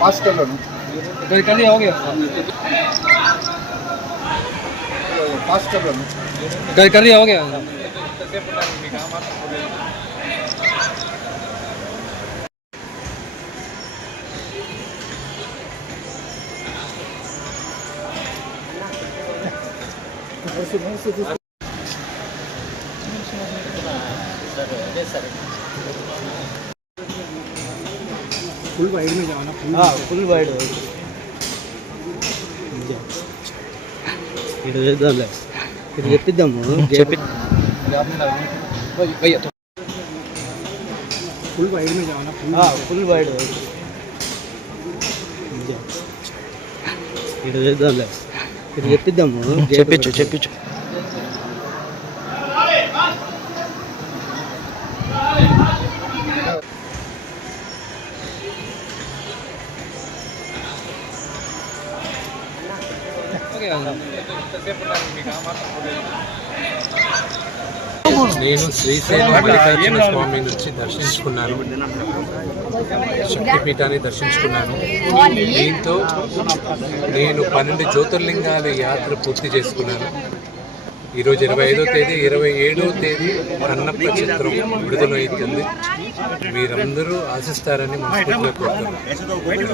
पास कर लो ना कर लिया हो गया। पास कर लो ना कर लिया हो गया। ಸರ್ ಅದೇ ಸರ್ फुल वाइड में जाओ ना फुल ఫుల్ వైడ్ ఇటు చేద్దాంలే ఇటు చెప్పిద్దాము చెప్పి भैया फुल वाइड में जाओ ना फुल ఫుల్ వైడ్ ఇటు చేద్దాంలే ఇటు చెప్పిద్దాము చెప్పించు చెప్పించు నేను శ్రీశైలం మల్లికార్జున స్వామి నుంచి దర్శించుకున్నాను. శక్తిపీఠాన్ని దర్శించుకున్నాను. దీంతో నేను పన్నెండు జ్యోతిర్లింగాల యాత్ర పూర్తి చేసుకున్నాను. ఈరోజు ఇరవై ఐదో తేదీ ఇరవై ఏడో తేదీ కన్నప్ప చిత్రం విడుదలవుతుంది మీరందరూ ఆశిస్తారని మనస్ఫూర్తిగా కోరుతున్నాను.